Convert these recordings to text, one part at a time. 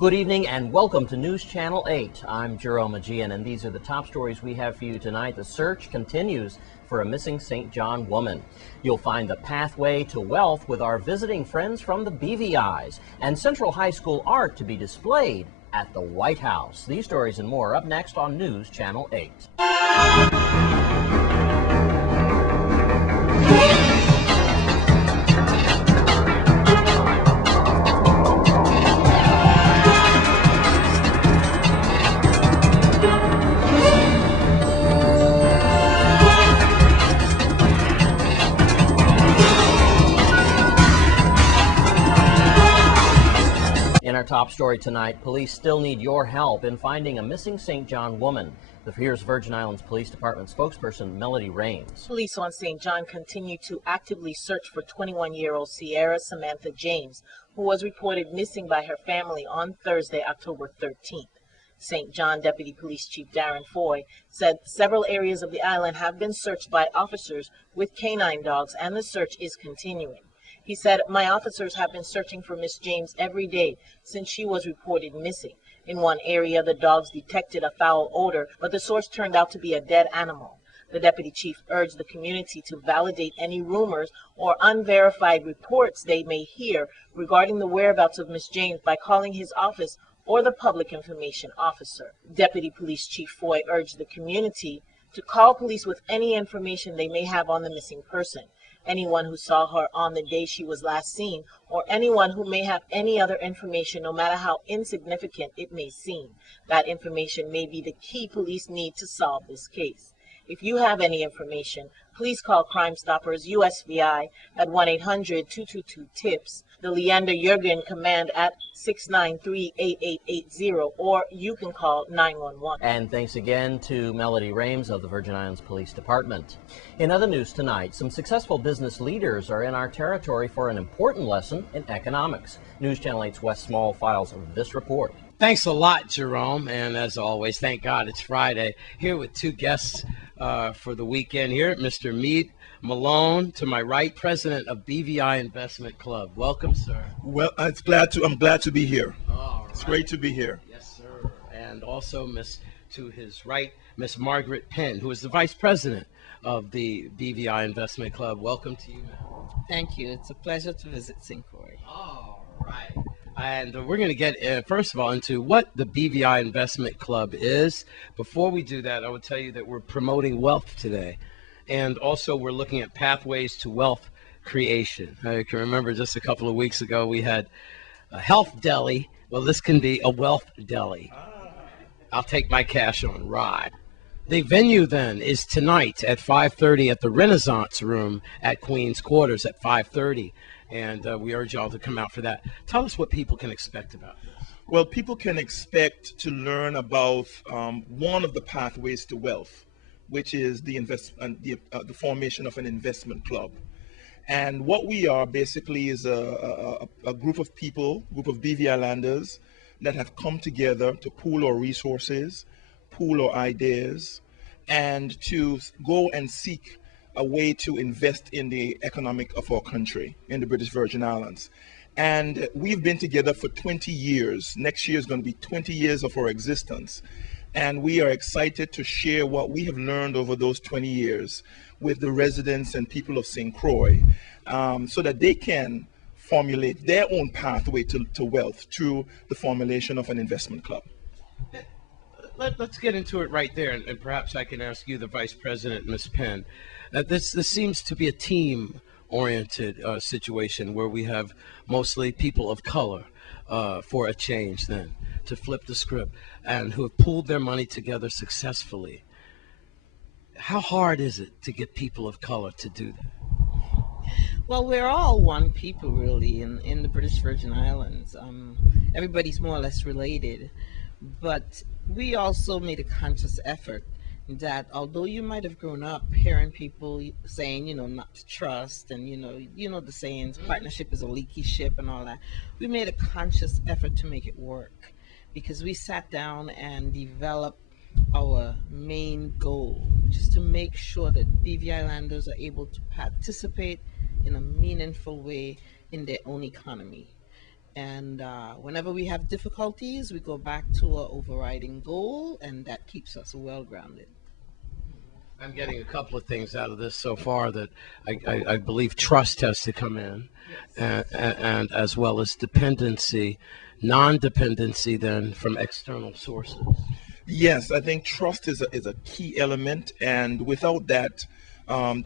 Good evening and welcome to News Channel 8. I'm Jerome Aegean, and these are the top stories we have for you tonight. The search continues for a missing St. John woman. You'll find the pathway to wealth with our visiting friends from the BVIs, and Central High School art to be displayed at the White House. These stories and more up next on News Channel 8. In our top story tonight, police still need your help in finding a missing St. John woman. Here's Virgin Islands Police Department spokesperson Melody Rames. Police on St. John continue to actively search for 21-year-old Sierra Samantha James, who was reported missing by her family on Thursday, October 13th. St. John Deputy Police Chief Darren Foy said several areas of the island have been searched by officers with canine dogs, and the search is continuing. He said, "My officers have been searching for Miss James every day since she was reported missing. In one area, the dogs detected a foul odor, but the source turned out to be a dead animal." The deputy chief urged the community to validate any rumors or unverified reports they may hear regarding the whereabouts of Miss James by calling his office or the public information officer. Deputy Police Chief Foy urged the community to call police with any information they may have on the missing person. Anyone who saw her on the day she was last seen, or anyone who may have any other information, no matter how insignificant it may seem. That information may be the key police need to solve this case. If you have any information, please call Crime Stoppers USVI at 1-800-222-TIPS, the Leander Jurgen Command at 693-8880, or you can call 911. And thanks again to Melody Rames of the Virgin Islands Police Department. In other news tonight, some successful business leaders are in our territory for an important lesson in economics. News Channel 8's Wes Small files this report. Thanks a lot, Jerome. And as always, thank God it's Friday. Here with two guests for the weekend here, Mr. Meade Malone, to my right, president of BVI Investment Club. Welcome, sir. Well, I'm glad to be here. All It's right. great to be here. Yes, sir. And also, to his right, Miss Margaret Penn, who is the vice president of the BVI Investment Club. Welcome to you, ma'am. Thank you. It's a pleasure to visit St. Croix. All right. And we're going to get, first of all, into what the BVI Investment Club is. Before we do that, I will tell you that we're promoting wealth today. And also, we're looking at pathways to wealth creation. I can remember just a couple of weeks ago, we had a health deli. Well, this can be a wealth deli. I'll take my cash on ride. The venue then is tonight at 5:30 at the Renaissance Room at Queen's Quarters at 5:30. And we urge y'all to come out for that. Tell us what people can expect about this. Well, people can expect to learn about one of the pathways to wealth, which is the formation of an investment club. And what we are basically is a group of people, group of BVI landers that have come together to pool our resources, pool our ideas, and to go and seek a way to invest in the economic of our country, in the British Virgin Islands. And we've been together for 20 years. Next year is going to be 20 years of our existence. And we are excited to share what we have learned over those 20 years with the residents and people of St. Croix, so that they can formulate their own pathway to wealth through the formulation of an investment club. Let's get into it right there, and perhaps I can ask you, the Vice President, Ms. Penn. This seems to be a team-oriented situation where we have mostly people of color for a change then, to flip the script, and who have pooled their money together successfully. How hard is it to get people of color to do that? Well, we're all one people, really, in the British Virgin Islands. Everybody's more or less related. But we also made a conscious effort that although you might have grown up hearing people saying, not to trust, and, the sayings, partnership is a leaky ship and all that, we made a conscious effort to make it work, because we sat down and developed our main goal, which is to make sure that BVI landers are able to participate in a meaningful way in their own economy. And whenever we have difficulties, we go back to our overriding goal, and that keeps us well grounded. I'm getting a couple of things out of this so far that I believe trust has to come in, and as well as dependency, non-dependency then from external sources. Yes, I think trust is a key element, and without that,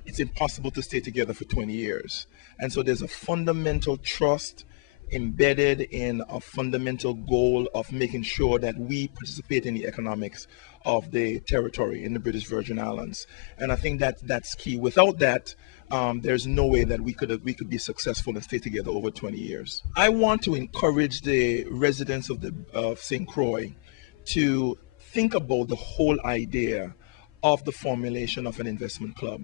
it's impossible to stay together for 20 years. And so there's a fundamental trust embedded in a fundamental goal of making sure that we participate in the economics of the territory in the British Virgin Islands. And I think that that's key. Without that, there's no way that we could be successful and stay together over 20 years. I want to encourage the residents of St. Croix to think about the whole idea of the formulation of an investment club.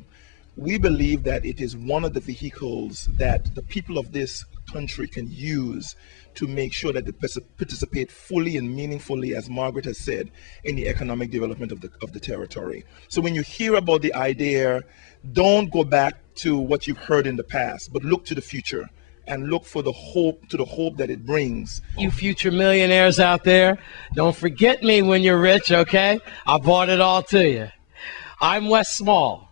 We believe that it is one of the vehicles that the people of this country can use to make sure that they participate fully and meaningfully, as Margaret has said, in the economic development of the territory. So when you hear about the idea, don't go back to what you've heard in the past, but look to the future and look for the hope that it brings. You future millionaires out there, don't forget me when you're rich, okay? I bought it all to you. I'm Wes Small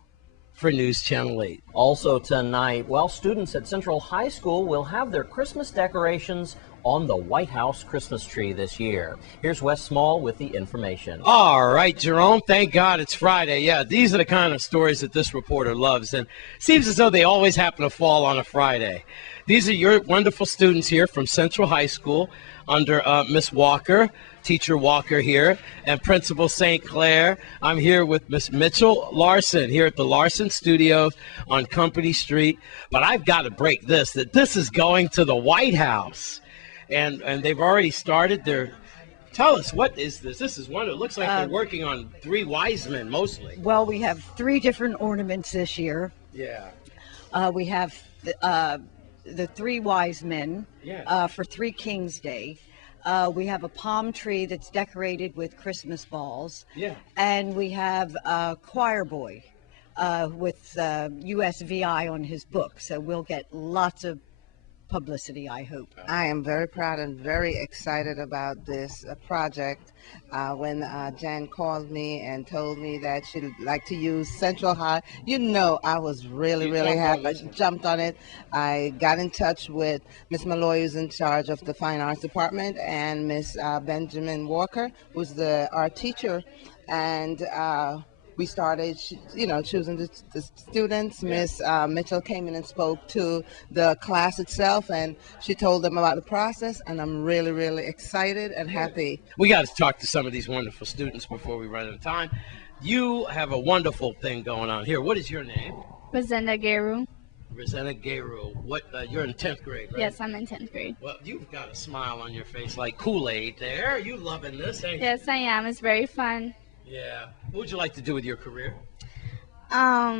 for News Channel 8. Also tonight, well, students at Central High School will have their Christmas decorations on the White House Christmas tree this year. Here's Wes Small with the information. All right, Jerome, thank God it's Friday. Yeah, these are the kind of stories that this reporter loves, and it seems as though they always happen to fall on a Friday. These are your wonderful students here from Central High School under Miss Walker, Teacher Walker here, and Principal St. Clair. I'm here with Miss Mitchell Larson here at the Larson Studios on Company Street. But I've got to break this, that this is going to the White House. And they've already started their... Tell us, what is this? This is one, it looks like they're working on 3 wise men mostly. Well, we have 3 different ornaments this year. Yeah. We have the 3 wise men for 3 Kings Day. We have a palm tree that's decorated with Christmas balls. Yeah. And we have a choir boy with USVI on his book. So we'll get lots of publicity, I hope. I am very proud and very excited about this project. When Jan called me and told me that she'd like to use Central High, I was really happy. Jumped on it. I got in touch with Miss Malloy, who's in charge of the Fine Arts Department, and Miss Benjamin Walker, who's the art teacher, and we started, choosing the students. Miss Mitchell came in and spoke to the class itself, and she told them about the process, and I'm really excited and happy. We got to talk to some of these wonderful students before we run out of time. You have a wonderful thing going on here. What is your name? Rosanna Geru. Rosanna Geru. What? You're in 10th grade, right? Yes, I'm in 10th grade. Well, you've got a smile on your face like Kool-Aid there. Are you loving this, ain't you? Yes, I am. It's very fun. Yeah. What would you like to do with your career? I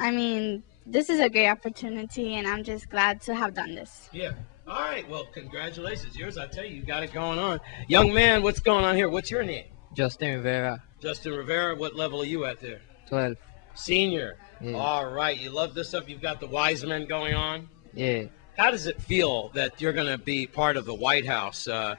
mean, this is a great opportunity, and I'm just glad to have done this. Yeah. All right. Well, congratulations. Yours, I tell you got it going on. Young man, what's going on here? What's your name? Justin Rivera. Justin Rivera. What level are you at there? 12. Senior. Yeah. All right. You love this stuff. You've got the wise men going on. Yeah. How does it feel that you're going to be part of the White House, to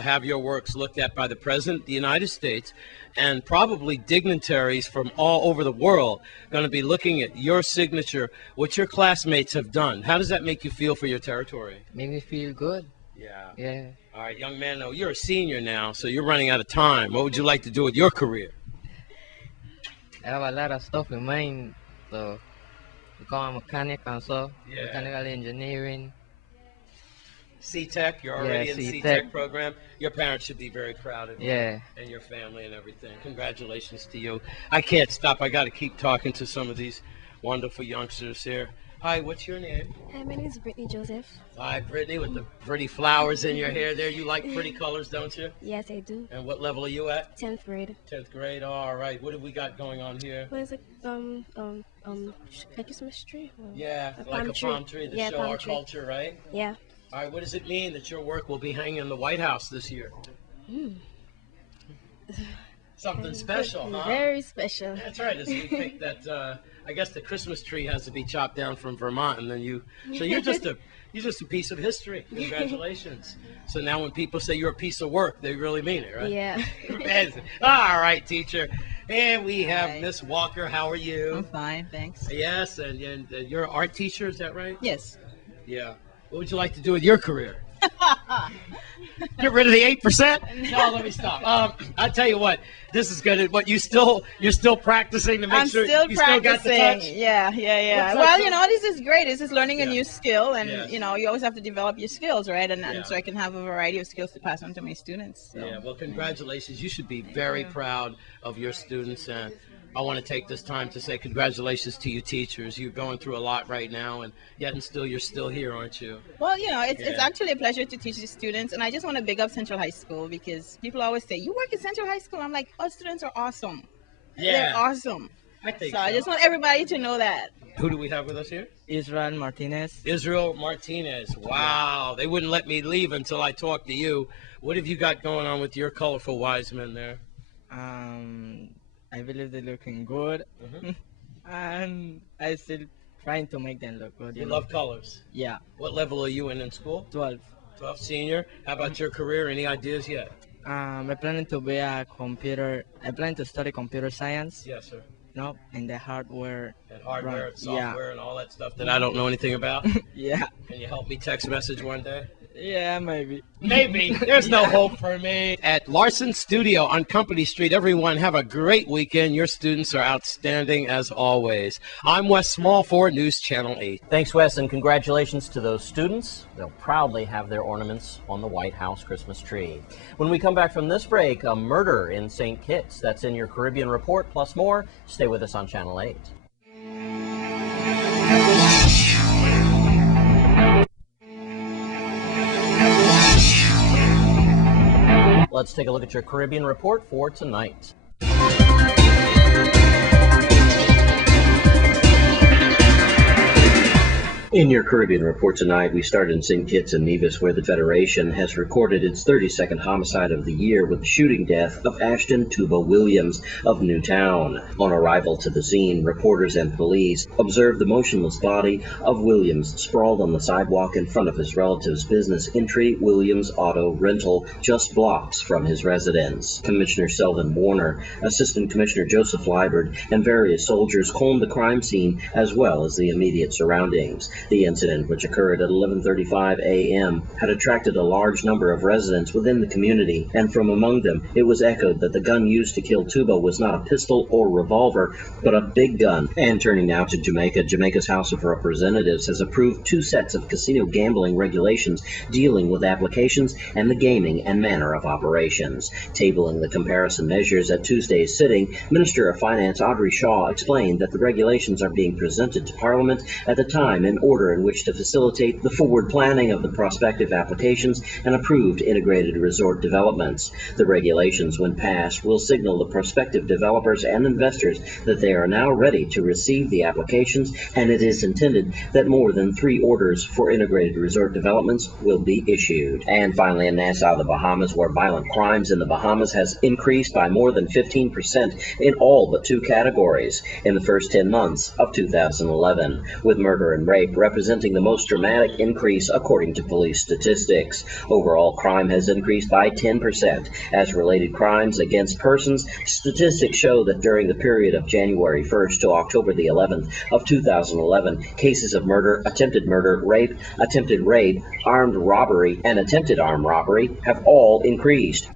have your works looked at by the President of the United States, and probably dignitaries from all over the world going to be looking at your signature, what your classmates have done? How does that make you feel for your territory? Made me feel good. Yeah. Yeah. All right, young man, now you're a senior now, so you're running out of time. What would you like to do with your career? I have a lot of stuff in mind, so become a mechanic and so, mechanical engineering. C-Tech, you're already in the C-Tech program. Your parents should be very proud of you and your family and everything. Congratulations to you. I can't stop. I got to keep talking to some of these wonderful youngsters here. Hi, what's your name? Hi, my name is Brittany Joseph. Hi, Brittany, with the pretty flowers in your hair there. You like pretty colors, don't you? Yes, I do. And what level are you at? 10th grade. 10th grade. All right. What have we got going on here? What is it? Christmas tree? Yeah, like a palm tree to show our culture, right? Yeah. All right, what does it mean that your work will be hanging in the White House this year? Something special, huh? Very special. That's right, as we pick that I guess the Christmas tree has to be chopped down from Vermont, and then so you're just a piece of history. Congratulations. So now when people say you're a piece of work, they really mean it, right? Yeah. All right, teacher. And we have Miss Walker. How are you? I'm fine, thanks. Yes, and you're an art teacher, is that right? Yes. Yeah. What would you like to do with your career? Get rid of the 8%? No, let me stop. I tell you what, this is good. What you're still practicing to make sure you still got the touch? Yeah. Well, this is great. This is learning a new skill, and you always have to develop your skills, right? And so I can have a variety of skills to pass on to my students. So. Yeah. Well, congratulations. You should be very proud of your students, and I want to take this time to say congratulations to you teachers. You're going through a lot right now, and yet and still you're still here, aren't you? Well, it's actually a pleasure to teach the students, and I just want to big up Central High School because people always say, you work at Central High School? I'm like, our students are awesome. Yeah. They're awesome. I think so. I just want everybody to know that. Who do we have with us here? Israel Martinez. Israel Martinez. Wow. They wouldn't let me leave until I talked to you. What have you got going on with your colorful wise men there? I believe they're looking good, and I still trying to make them look good. You love colors? Yeah. What level are you in school? 12. 12 senior. How about your career? Any ideas yet? I'm planning to be I plan to study computer science. Yes, sir. And the hardware. And hardware, and software, and all that stuff that I don't know anything about. Yeah. Can you help me text message one day? Yeah, maybe. Maybe. There's no hope for me. At Larson Studio on Company Street, everyone have a great weekend. Your students are outstanding as always. I'm Wes Small for News Channel 8. Thanks, Wes, and congratulations to those students. They'll proudly have their ornaments on the White House Christmas tree. When we come back from this break, a murder in St. Kitts. That's in your Caribbean Report, plus more. Stay with us on Channel 8. Let's take a look at your Caribbean Report for tonight. In your Caribbean Report tonight, we start in St. Kitts and Nevis, where the Federation has recorded its 32nd homicide of the year with the shooting death of Ashton Tuba Williams of Newtown. On arrival to the scene, reporters and police observed the motionless body of Williams sprawled on the sidewalk in front of his relative's business, Entry Williams Auto Rental, just blocks from his residence. Commissioner Selvin Warner, Assistant Commissioner Joseph Liebert, and various soldiers combed the crime scene as well as the immediate surroundings. The incident, which occurred at 11:35 a.m., had attracted a large number of residents within the community, and from among them, it was echoed that the gun used to kill Tuba was not a pistol or revolver, but a big gun. And turning now to Jamaica, Jamaica's House of Representatives has approved 2 sets of casino gambling regulations dealing with applications and the gaming and manner of operations. Tabling the comparison measures at Tuesday's sitting, Minister of Finance Audrey Shaw explained that the regulations are being presented to Parliament at the time in order in which to facilitate the forward planning of the prospective applications and approved integrated resort developments. The regulations, when passed, will signal the prospective developers and investors that they are now ready to receive the applications, and it is intended that more than 3 orders for integrated resort developments will be issued. And finally, in Nassau, the Bahamas, where violent crimes in the Bahamas has increased by more than 15% in all but 2 categories in the first 10 months of 2011, with murder and rape representing the most dramatic increase according to police statistics. Overall crime has increased by 10%. As related crimes against persons, statistics show that during the period of January 1st to October the 11th of 2011, cases of murder, attempted rape, armed robbery, and attempted armed robbery have all increased.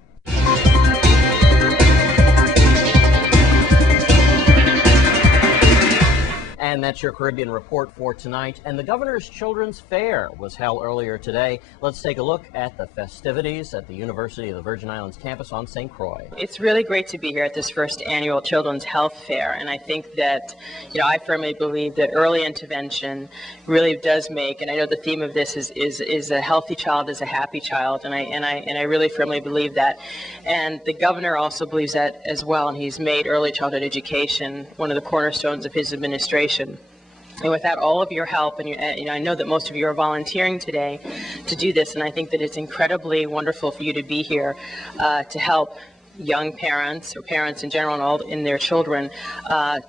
And that's your Caribbean Report for tonight. And the Governor's Children's Fair was held earlier today. Let's take a look at the festivities at the University of the Virgin Islands campus on St. Croix. It's really great to be here at this first annual Children's Health Fair. And I think that, I firmly believe that early intervention really does make, and I know the theme of this is a healthy child is a happy child. And I really firmly believe that. And the governor also believes that as well. And he's made early childhood education one of the cornerstones of his administration. And without all of your help, and I know that most of you are volunteering today to do this, and I think that it's incredibly wonderful for you to be here to help young parents or parents in general and all in their children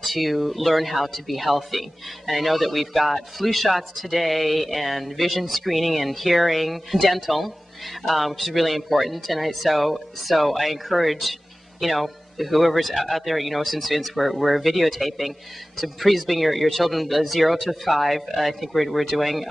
to learn how to be healthy. And I know that we've got flu shots today and vision screening and hearing, dental, which is really important. And so I encourage, whoever's out there, since we're videotaping, to please bring your children 0 to 5. I think we're doing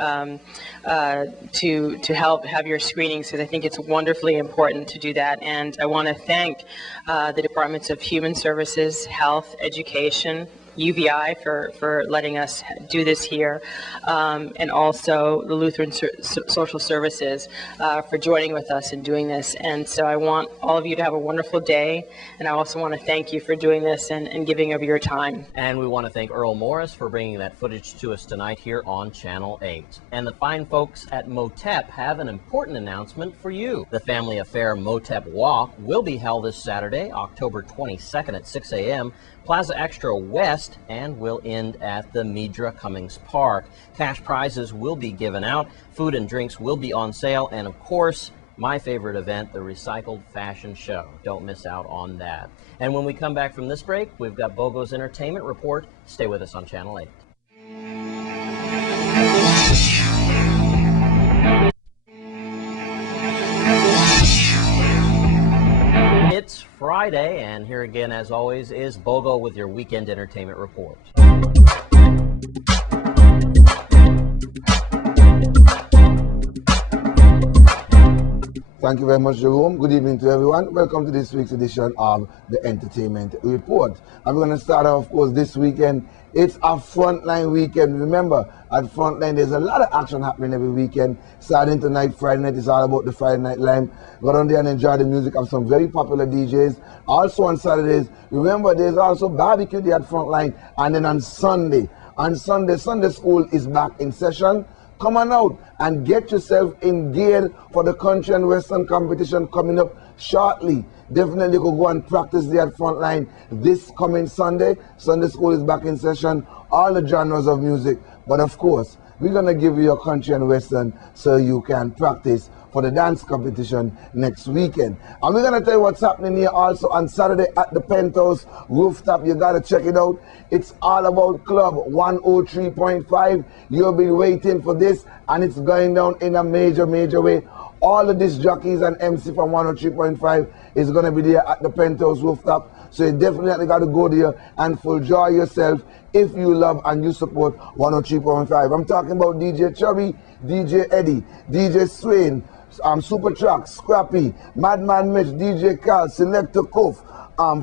to help have your screenings, because I think it's wonderfully important to do that. And I want to thank the Departments of Human Services, Health, Education, UVI for letting us do this here, and also the Lutheran Social Services for joining with us in doing this. And so I want all of you to have a wonderful day, and I also want to thank you for doing this and giving of your time. And we want to thank Earl Morris for bringing that footage to us tonight here on Channel 8. And the fine folks at M.O.T.E.P have an important announcement for you. The Family Affair M.O.T.E.P Walk will be held this Saturday, October 22nd at 6 a.m. Plaza Extra West, and will end at the Midra Cummings Park. Cash prizes will be given out, food and drinks will be on sale, and of course, my favorite event, the Recycled Fashion Show. Don't miss out on that. And when we come back from this break, we've got BOGO's Entertainment Report. Stay with us on Channel 8. It's Friday, and here again, as always, is BOGO with your Weekend Entertainment Report. Thank you very much, Jerome. Good evening to everyone. Welcome to this week's edition of the Entertainment Report. I'm going to start off, of course, this weekend. It's a Frontline weekend. Remember, at Frontline, there's a lot of action happening every weekend. Starting tonight, Friday night, is all about the Friday Night Lime. Go down there and enjoy the music of some very popular DJs. Also on Saturdays, remember, there's also barbecue day at Frontline. And then on Sunday, Sunday school is back in session. Come on out and get yourself engaged for the country and western competition coming up shortly. Definitely go and practice there at Frontline this coming Sunday. Sunday school is back in session, all the genres of music. But of course, we're going to give you your country and western so you can practice for the dance competition next weekend. And we're going to tell you what's happening here also on Saturday at the Penthouse Rooftop. You got to check it out. It's all about Club 103.5. You've been waiting for this, and it's going down in a major way. All of these jockeys and MC from 103.5 is going to be there at the Penthouse Rooftop. So you definitely got to go there and enjoy yourself if you love and you support 103.5. I'm talking about DJ Chubby, DJ Eddie, DJ Swain, Super Truck, Scrappy, Madman Mitch, DJ Cal, Selector Kof,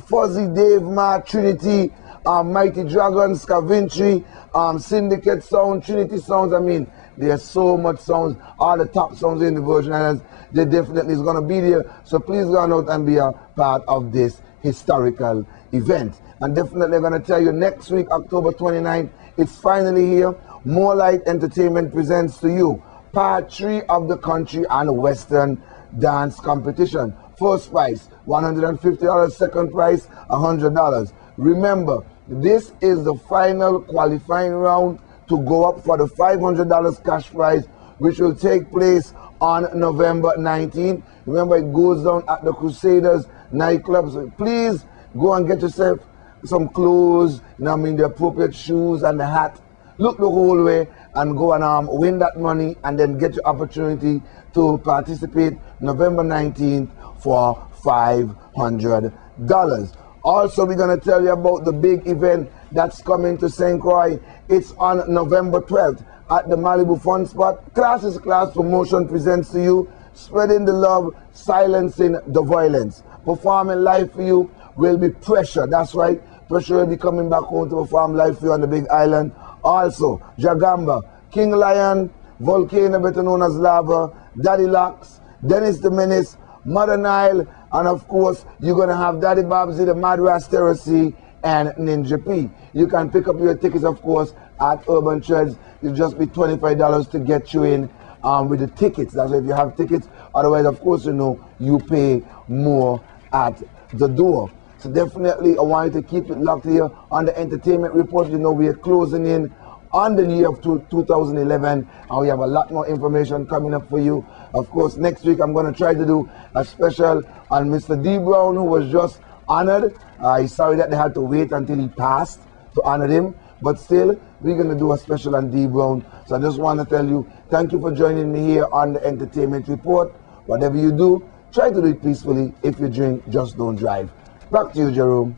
Fuzzy Dave Ma, Trinity, Mighty Dragons, Caventry, Syndicate Sound, Trinity Sounds. I mean, there's so much sounds, all the top sounds in the Virgin Islands. They definitely is going to be there. So please go out and be a part of this historical event. And definitely I'm going to tell you next week, October 29th, it's finally here. More Light Entertainment presents to you Part 3 of the Country and Western Dance Competition. First prize, $150. Second prize, $100. Remember, this is the final qualifying round to go up for the $500 cash prize, which will take place on November 19th. Remember, it goes down at the Crusaders nightclub. So please go and get yourself some clothes, the appropriate shoes and the hat. Look the whole way and go and win that money, and then get your opportunity to participate November 19th for $500. Also, we're going to tell you about the big event that's coming to St. Croix. It's on November 12th at the Malibu Fun Spot. Classes Class Promotion presents to you Spreading the Love, Silencing the Violence. Performing live for you will be Pressure. That's right. Pressure will be coming back home to perform live for you on the Big Island. Also, Jagamba, King Lion, Volcano, better known as Lava, Daddy Locks, Dennis the Menace, Mother Nile, and of course, you're going to have Daddy Babsy, the Mad Rasterosy, and Ninja P. You can pick up your tickets, of course, at Urban Treads. It'll just be $25 to get you in with the tickets. That's if you have tickets. Otherwise, of course, you pay more at the door. So definitely, I want you to keep it locked here on the Entertainment Report. We are closing in on the year of 2011, and we have a lot more information coming up for you. Of course, next week I'm going to try to do a special on Mr. D. Brown, who was just honored. He's sorry that they had to wait until he passed to honor him, but still, we're going to do a special on D. Brown. So I just want to tell you, thank you for joining me here on the Entertainment Report. Whatever you do, try to do it peacefully. If you drink, just don't drive. Back to you, Jerome.